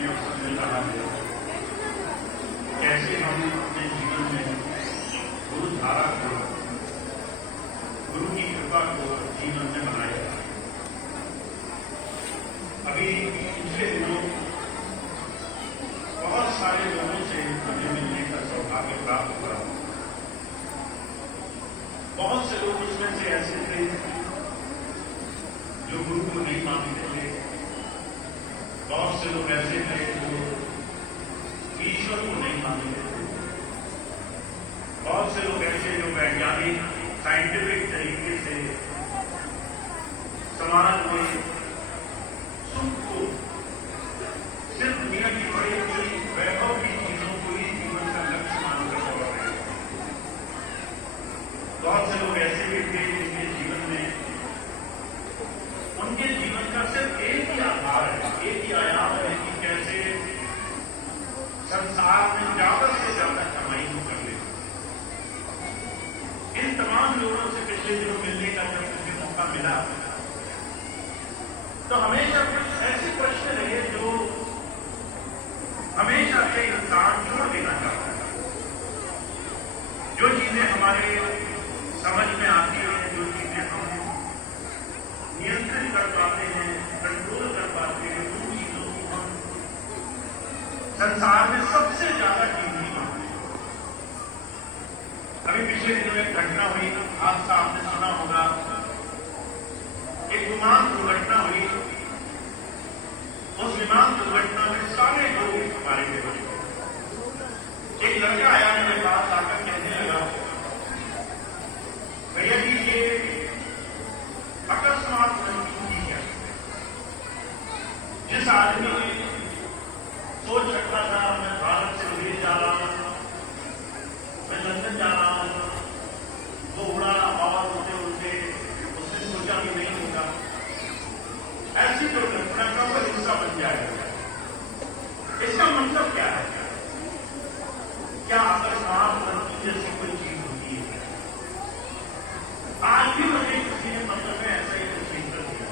हमें अवसर मिल रहा है, कैसे हम अपने जीवन में गुरु धारा को, गुरु की कृपा को जीवन में बनाए। अभी पिछले दिनों बहुत सारे लोगों से मुझे मिलने का सौभाग्य प्राप्त हुआ। बहुत से लोग उसमें से ऐसे थे जो गुरु को नहीं मानते थे, बहुत से लोग ऐसे थे जो ईश्वर को नहीं मानते थे, बहुत से लोग ऐसे जो वैज्ञानिक साइंटिफिक तरीके से समाज में सुख को सिर्फ दुनिया की बड़ी बड़ी वैभव की चीजों को ही जीवन का लक्ष्य मानकर चल रहे हैं। बहुत से लोग ऐसे भी थे जिनके जीवन में उनके जीवन का सिर्फ एक ही आधार है, एक ही आयाम है कि कैसे संसार में ज्यादा से ज्यादा कमाई को कर ले। इन तमाम लोगों से पिछले दिनों मिलने का जब मुझे मौका मिला तो हमेशा कुछ ऐसे प्रश्न रहे जो हमेशा से इंसान छोड़ देना चाहता है। जो चीजें हमारे समझ में आती है, जो चीजें हम नियंत्रित कर पाते हैं, कंट्रोल कर पाते हैं, उन चीजों को हम संसार में सबसे ज्यादा कीमती मानते हैं। अभी पिछले दिनों एक घटना हुई, हादसा आपने सुना होगा, एक विमान दुर्घटना हुई। उस विमान दुर्घटना में सारे लोग मारे गए। एक लड़का आया मेरे पास आकर कहने लगा, भैया जी ये अकस्मात मृत्यु हुई है। जिस आदमी ने सोच सकता था मैं भारत से विदेश जा रहा हूं, मैं लंदन जा रहा हूं, वो उड़ा और उड़ते उड़ते उसने सोचा कि नहीं होगा, ऐसी दुर्घटना का वो हिस्सा बन जाएगा। इसका मतलब क्या है? क्या अकस्मात मृत्यु जैसी कोई चीज होती है? आज भी मुझे किसी ने मतलब में ऐसा ही तस्वीर कर दिया।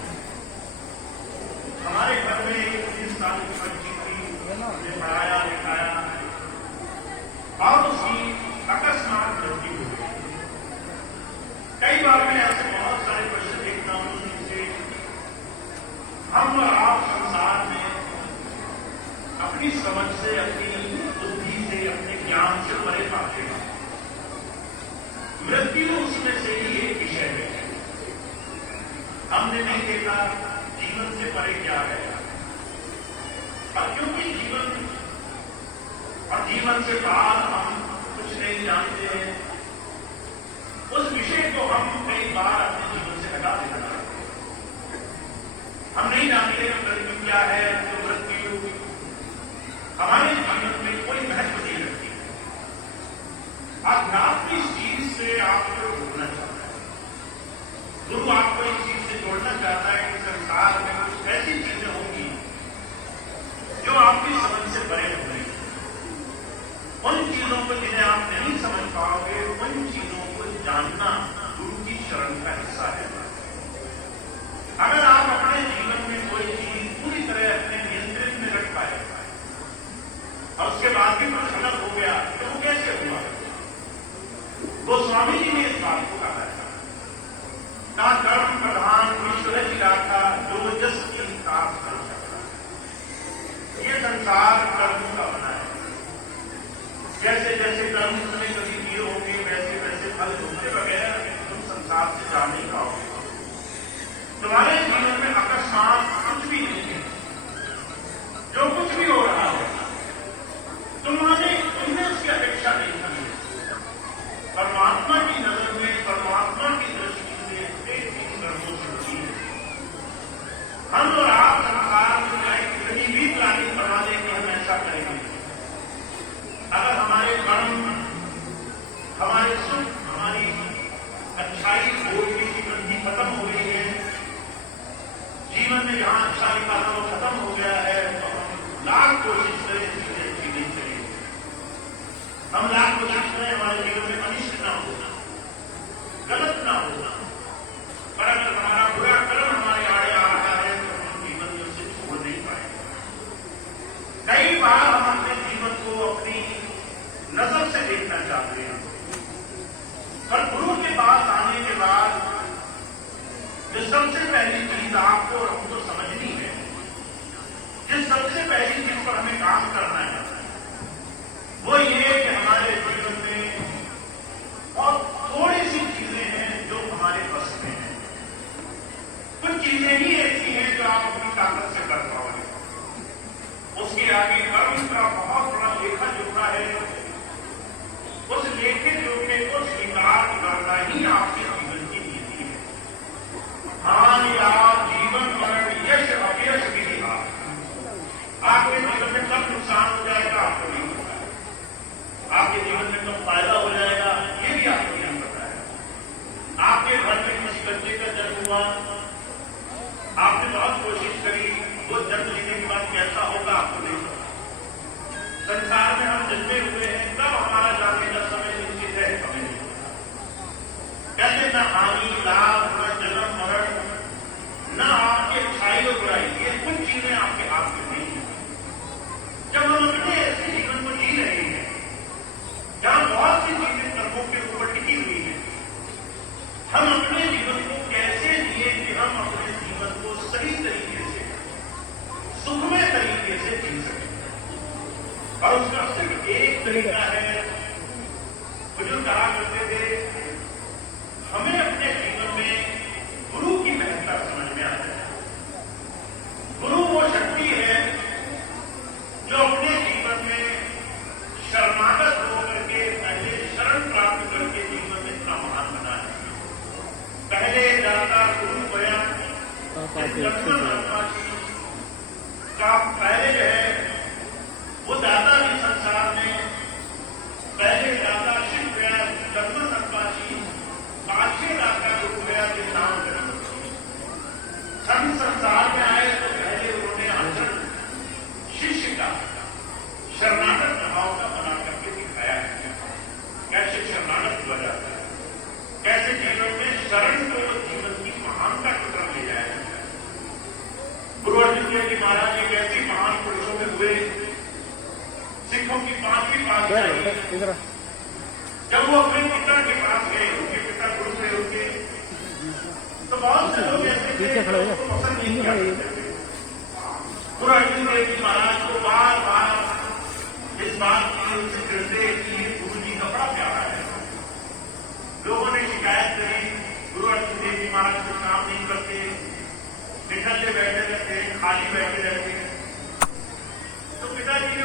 हमारे घर में एक 30 साल की बच्ची थी, उसे पढ़ाया लिखाया और उसकी अकस्मात मृत्यु हो गई। कई बार मैं ऐसे बहुत सारे प्रश्न देखता हूं जिनसे हम और आप संसार में अपनी समझ से, अपनी बुद्धि से, अपने ज्ञान से परे पाते हैं। मृत्यु उसमें से ही एक विषय है। हमने नहीं देखा जीवन से परे क्या है, और क्योंकि जीवन और जीवन से बाहर हम कुछ नहीं जानते हैं, उस विषय को हम कई बार अपने जीवन से हटा देना चाहते हैं। हम नहीं जानते मृत्यु क्या है, तो मृत्यु हमारे जीवन में कोई महत्व नहीं रखती। आध्यात्मिक चीज से आपको जोड़ना चाहता है। गुरु आपको इस चीज से जोड़ना चाहता है कि संसार में कुछ ऐसी चीजें होंगी जो आपकी समझ से परे होंगी। उन चीजों को जिन्हें आप नहीं समझ पाओगे, उन चीजों को जानना गुरु की शरण का हिस्सा है। अगर आप अपने जीवन में कोई चीज पूरी तरह अपने नियंत्रण में रख पाए और उसके बाद भी कुछ गलत हो गया तो वो कैसे हुआ? गोस्वामी जी ने इस बात को कहा है, ना कर्म प्रधान ईश्वर की राखा जो जस की प्राप्त कर सकता। ये संसार कर्मों का बना है। जैसे जैसे कर्म तुमने कभी किए होंगे वैसे वैसे फल ढूंढते वगैरह तुम संसार से जा नहीं पाओगे। तुम्हारे जीवन में अकस्मात कुछ भी नहीं है। जो कुछ भी हो रहा है तुमने उसकी अपेक्षा नहीं की है। परमात्मा की नजर में, परमात्मा की दृष्टि से एक चीज कर्मों से होती है। हम और आप संसार में चाहे कितनी भी प्लानिंग बना दें कि हम ऐसा करेंगे, अगर हमारे कर्म, हमारे सुख, हमारी अच्छाई बोलने की वृद्धि खत्म हो गई है, जीवन में जहां अच्छा लिखा था वो खत्म हो गया है, तो हम लाख कोशिश करें चीजें अच्छी नहीं चलेगी। हम लाख कोशिश करें हमारे जीवन में अनिष्ट ना होना, गलत ना होना, पर अगर हमारा बुरा कर्म हमारे आड़े आ रहा है तो हम जीवन में उसे छोड़ नहीं पाएंगे। पहली चीज आपको और हमको समझनी है, जिस सबसे पहली चीज पर हमें काम करना है, वो ये कि हमारे जीवन में और थोड़ी सी चीजें हैं जो हमारे बस में हैं। कुछ चीजें ही ऐसी हैं जो आप अपनी ताकत से कर पाओगे। उसके आगे कर्म का बहुत बड़ा लेखा जोखा है। उस लेखे जोखे को स्वीकार करना ही आपके जीवन की नीति है। हान या जीवन मरण यश अपयश की बात, आपके जीवन में कब नुकसान हो जाएगा आपको नहीं पता है। आपके जीवन में कब फायदा हो जाएगा ये भी आपको नहीं पता है। आपके घर में किसी बच्चे का जन्म हुआ, आपने बहुत कोशिश करी, वो जन्म लेने के बाद कैसा होगा आपको नहीं पता। संसार में हम जन्मे हुए हैं, कब हमारा जाने का समय निश्चित है हमें नहीं पता। कहते न हानि लाभ, न जन्म मरण, न आपकी अच्छाई और बुराई, ये कुछ चीजें आपके हाथ में नहीं है। जब हम अपने ऐसे जीवन को जी रहे हैं जहां बहुत सी चीजें कर्मों के ऊपर टिकी हुई है, हम अपने जीवन को कैसे जिए कि हम अपने जीवन को सही तरीके से, सुखमय तरीके से जी सकें। और उसका सिर्फ एक तरीका है। बुजुर्ग कहा करते थे, हमें अपने जीवन में गुरु की महत्ता समझ में आता है। गुरु वो शक्ति है जो अपने जीवन में शरणागत होकर के पहले शरण प्राप्त करके जीवन में इतना महान बना है। पहले दाता गुरु बयान का पहले जो है वो दाता भी संसार में, पहले दाता शिव गया जन्म नपाशी, पाछे दाता गुरु गया के नाम करें। हम संसार में आए तो पहले उन्होंने आचरण शिष्य का शरणागत भाव का बना करके दिखाया है। कैसे शरणागत हुआ जाता है, कैसे जीवन में शरण को जीवन की महानता की तरफ ले जाया जाता है। गुरु अर्जुन देव जी महाराज एक ऐसे महान पुरुषों में हुए, सिखों की पांचवी पातशाही, जब वो अपने पिता के पास गए, उनके पिता गुरु थे उनके, तो बहुत से लोग ऐसे थे जो पसंद नहीं करते थे। गुरु अर्जुन देव जी महाराज को बार बार इस बात की उनसे गिरते कि ये गुरु जी का बड़ा प्यारा है। लोगों ने शिकायत करी, गुरु अर्जुन देव जी महाराज कुछ काम नहीं करते, निठल्ले बैठे रहते, खाली बैठे रहते। तो पिताजी ने